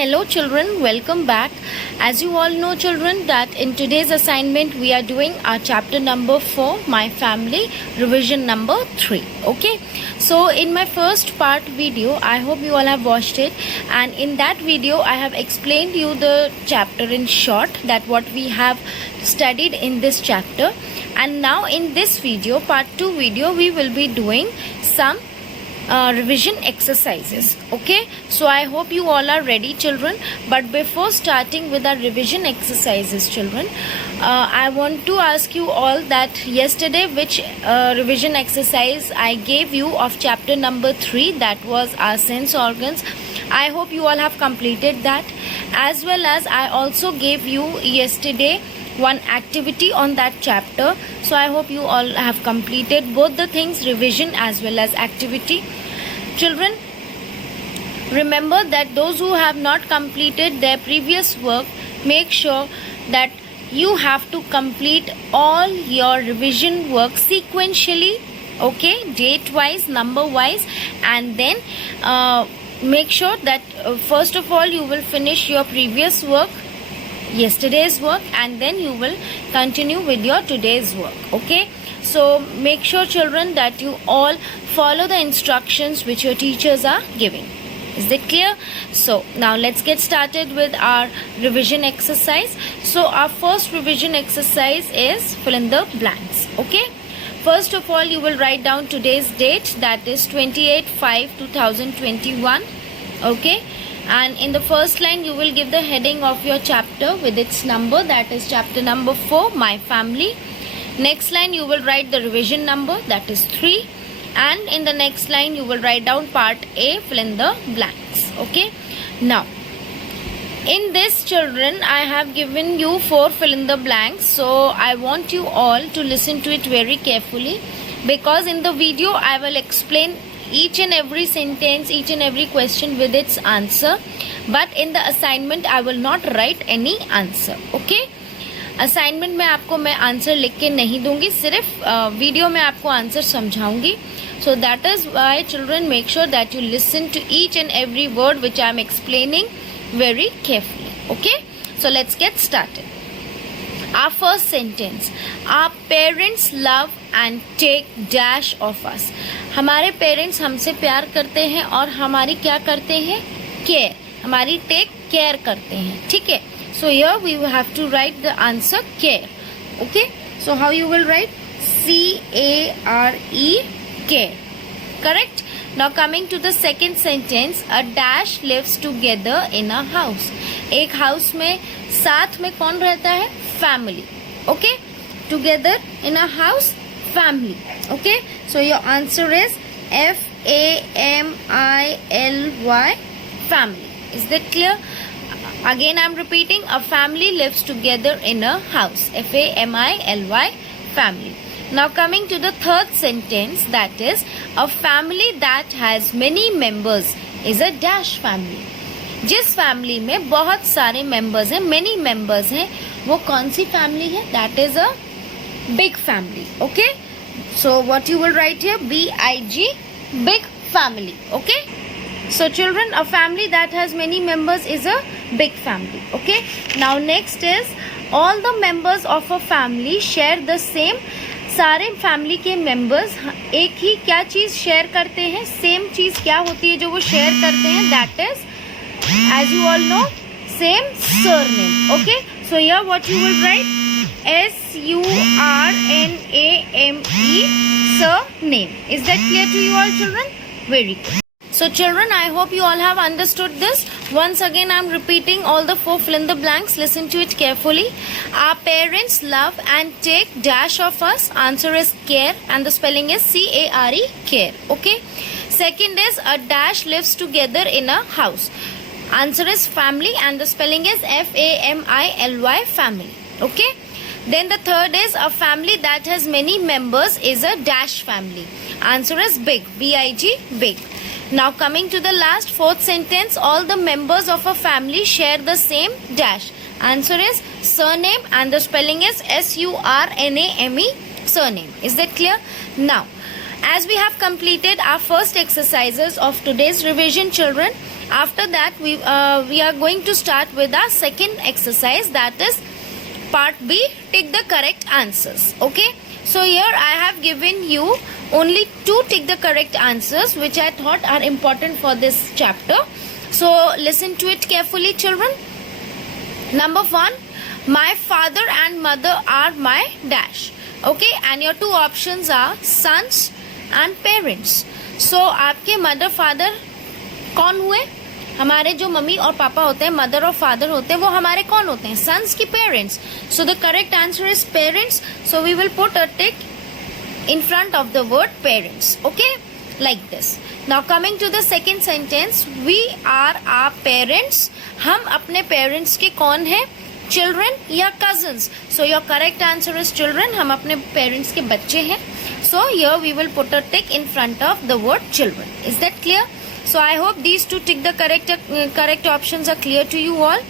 Hello children, welcome back. As you all know children that in today's assignment we are doing our chapter number 4, My Family, revision number 3. Okay, so in my first part video, I hope you all have watched it, and in that video I have explained you the chapter in short, that what we have studied in this chapter. And now in this video, part 2 video, we will be doing some revision exercises. Okay, so I hope you all are ready children. But before starting with our revision exercises children, I want to ask you all that yesterday which revision exercise I gave you of chapter number 3, that was our sense organs. I hope you all have completed that, as well as I also gave you yesterday one activity on that chapter. So I hope you all have completed both the things, revision as well as activity. Children, remember that those who have not completed their previous work, make sure that you have to complete all your revision work sequentially, okay, date wise, number wise, and then make sure that first of all you will finish your previous work, yesterday's work, and then you will continue with your today's work. Okay, so make sure children that you all follow the instructions which your teachers are giving. Is that clear? So now let's get started with our revision exercise. So our first revision exercise is fill in the blanks. Okay, first of all you will write down today's date, that is 28/5/2021. okay, and in the first line you will give the heading of your chapter with its number, that is chapter number 4, My Family. Next line you will write the revision number, that is 3, and in the next line you will write down part A, fill in the blanks. Okay, now in this children I have given you 4 fill in the blanks, so I want you all to listen to it very carefully, because in the video I will explain each and every sentence, each and every question with its answer, but in the assignment I will not write any answer. Okay, assignment में आपको मैं answer लिख के नहीं दूंगी, सिर्फ video में आपको आंसर समझाऊंगी. So that is why children make sure that you listen to each and every word which I am explaining very carefully. Okay, so let's get started. Our first sentence, our parents love and take dash of us. हमारे parents हमसे प्यार करते हैं और हमारी क्या करते हैं, केयर, हमारी टेक केयर करते हैं. ठीक है, so here we will have to write the answer care. Okay, so how you will write, C-A-R-E, care, correct. Now coming to the second sentence, a dash lives together in a house. एक house में साथ में कौन रहता है, family. Okay, together in a house, family. Okay, so your answer is F-A-M-I-L-Y, family. Is that clear? Again I am repeating, a family lives together in a house, F-A-M-I-L-Y, family. Now coming to the third sentence, that is a family that has many members is a dash family. जिस family में बहुत सारे members हैं, many members हैं, वो कौन सी family है, that is a big family. Okay, so what you will write here, B-I-G, big family. Okay, so children, a family that has many members is a big family. Okay, now next is all the members of a family share the same. सारे family के members एक ही क्या चीज share करते हैं, same चीज क्या होती है जो वो शेयर करते हैं, that is as you all know, same surname. Okay, so here what you will write, S-U-R-N-A-M-E, surname. Is that clear to you all children? Very good. So children, I hope you all have understood this. Once again I am repeating all the 4 fill in the blanks. Listen to it carefully. Our parents love and take dash of us. Answer is care, and the spelling is C-A-R-E, care. Okay, second is a dash lives together in a house. Answer is family, and the spelling is F-A-M-I-L-Y, family. Okay, then the third is a family that has many members is a dash family. Answer is big, B-I-G, big. Now coming to the last, fourth sentence, all the members of a family share the same dash. Answer is surname, and the spelling is S-U-R-N-A-M-E, surname. Is that clear? Now, as we have completed our first exercises of today's revision children, After that, we are going to start with our second exercise, that is part B, tick the correct answers. Okay, so here I have given you only 2 tick the correct answers which I thought are important for this chapter. So listen to it carefully, children. Number 1, my father and mother are my dash. Okay, and your 2 options are sons and parents. So आपके mother father कौन हुए? हमारे जो mummy और पापा होते हैं, mother और फादर होते हैं, वो हमारे कौन होते हैं? सन्स की parents. So the correct answer is parents. So we will put a tick in front of the word parents. Okay, like this. Now coming to the second sentence, we are our parents. हम अपने parents के कौन है? Children या cousins? So your correct answer is children. हम अपने parents के बच्चे हैं. So here we will put a tick in front of the word children. Is that clear? So I hope these 2 tick the correct options are clear to you all.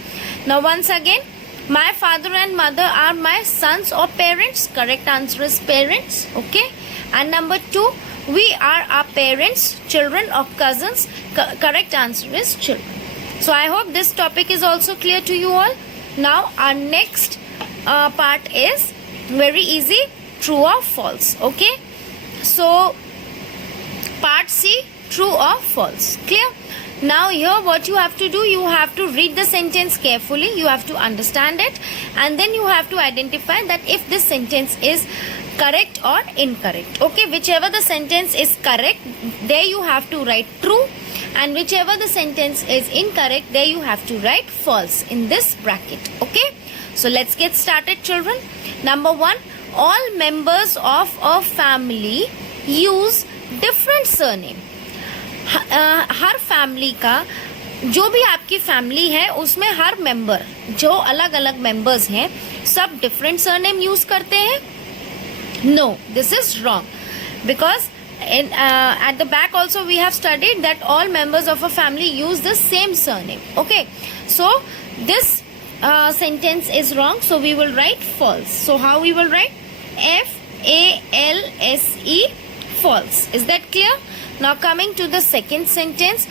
Now once again, my father and mother are my sons or parents. Correct answer is parents. Okay. And number 2, we are our parents, children or cousins. Correct answer is children. So I hope this topic is also clear to you all. Now our next part is very easy, true or false. Okay. So part C, true or false. Clear? Now here what you have to do, you have to read the sentence carefully, you have to understand it, and then you have to identify that if this sentence is correct or incorrect. Okay, whichever the sentence is correct, there you have to write true, and whichever the sentence is incorrect, there you have to write false in this bracket. Okay, so let's get started, children. Number 1, all members of a family use different surname. Her family का, जो भी आपकी family है उसमें हर member, जो अलग अलग members हैं, सब डिफरेंट सरनेम यूज करते हैं? No, this is wrong, because at the back also we have studied that all members of a family use the same surname. Okay, so this sentence is wrong, so we will write false. So how we will write? F-A-L-S-E, false. Is that clear? Now coming to the second sentence,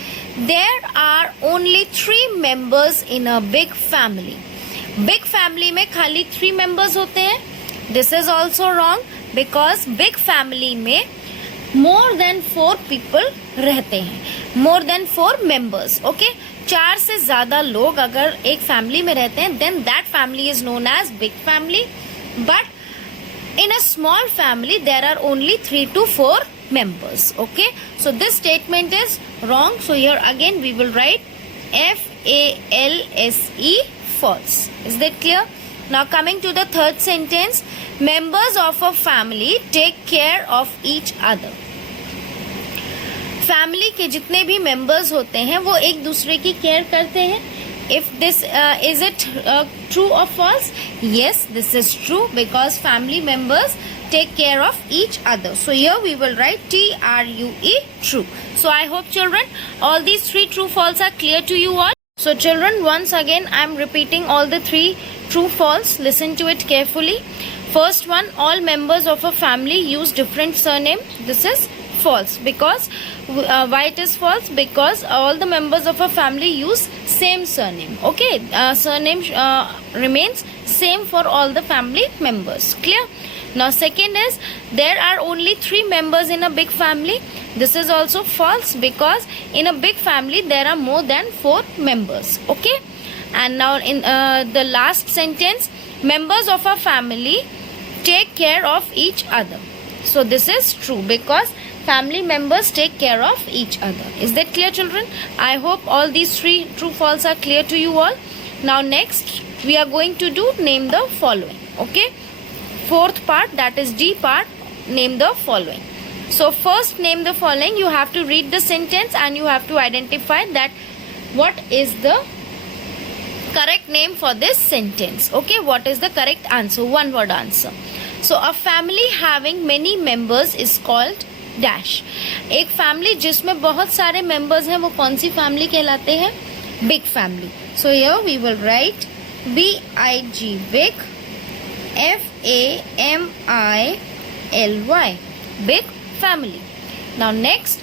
there are only 3 members in a big family. Big family में खाली 3 members होते हैं. This is also wrong, because big family में more than 4 people रहते हैं. More than 4 members. Okay, 4 से ज़्यादा लोग अगर एक family में रहते हैं, then that family is known as big family. But in a small family, there are only 3 to 4 members. Okay, so this statement is wrong. So here again we will write F-A-L-S-E, false. Is that clear? Now coming to the third sentence, members of a family take care of each other. Family के जितने भी members होते हैं वो एक दूसरे की care करते हैं. If this is it true or false? Yes, this is true, because family members take care of each other. So here we will write T-R-U-E, true. So I hope, children, all these 3 true false are clear to you all. So children, once again I am repeating all the 3 true false. Listen to it carefully. First one, all members of a family use different surname. This is false, because why it is false? Because all the members of a family use same surname. Okay, surname remains same for all the family members. Clear? Now second is, there are only 3 members in a big family. This is also false, because in a big family there are more than 4 members. Okay, and now in the last sentence, members of a family take care of each other. So this is true, because family members take care of each other. Is that clear, children? I hope all these 3 true false are clear to you all. Now next we are going to do name the following. Okay, 4th part, that is D part, name the following. So first, name the following. You have to read the sentence and you have to identify that what is the correct name for this sentence. Okay, what is the correct answer? One word answer. So a family having many members is called dash. एक family जिसमें बहुत सारे members हैं वो कौन सी family कहलाते हैं? Big family. So here we will write B-I-G, big, F-A-M-I-L-Y, big family. Now next,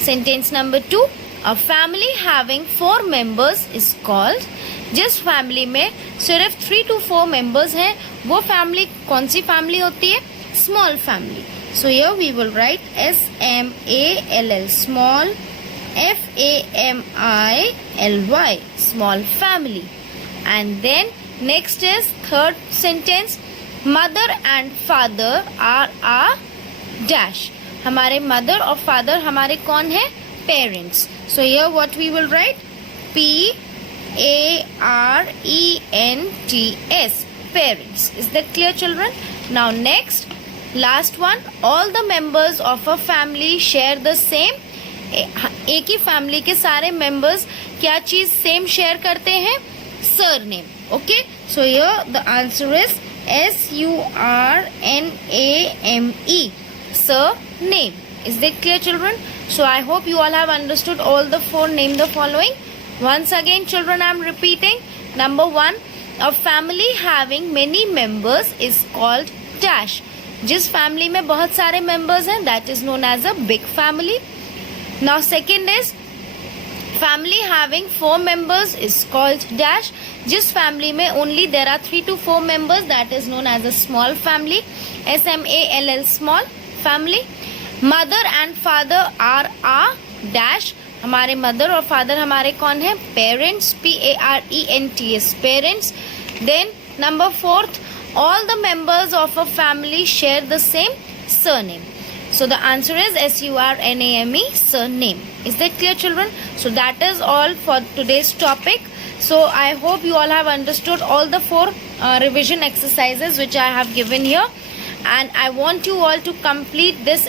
sentence number 2, A family having 4 members is called. जिस फैमिली में सिर्फ 3 to 4 members हैं, वो फैमिली कौन सी फैमिली होती है? Small family. So here we will write SMALL, small, FAMILY, small family. And then next is third sentence, mother and father are a dash. हमारे mother और father हमारे कौन है? Parents. So here what we will write? PARENTS, parents. Is that clear, children? Now next, last one, all the members of a family share the same. एक ही family के सारे members क्या चीज सेम शेयर करते हैं? Surname. Okay, so here the answer is SURNAME, surname. Is that clear, children? So I hope you all have understood all the 4. Name the following. Once again, children, I am repeating. Number 1, a family having many members is called dash. जिस family में बहुत सारे members हैं, that is known as a big family. Now second is family having 4 members is called dash. जिस family में only there are 3 to 4 members, that is known as a small family. SMALL, small family. Mother and father are a dash. हमारे mother और father हमारे कौन है? Parents. PARENTS, parents. Then number 4th, all the members of a family share the same surname. So the answer is SURNAME, surname. Is that clear, children? So that is all for today's topic. So I hope you all have understood all the 4 revision exercises which I have given here. And I want you all to complete this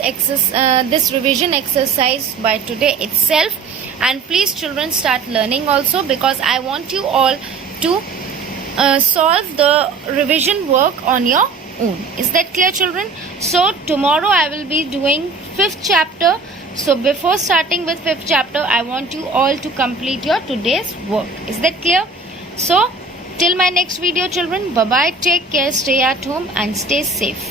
revision exercise by today itself. And please, children, start learning also, because I want you all to solve the revision work on your own. Is that clear, children? So tomorrow I will be doing 5th chapter. So before starting with 5th chapter, I want you all to complete your today's work. Is that clear? So till my next video, children, bye bye, take care, stay at home and stay safe.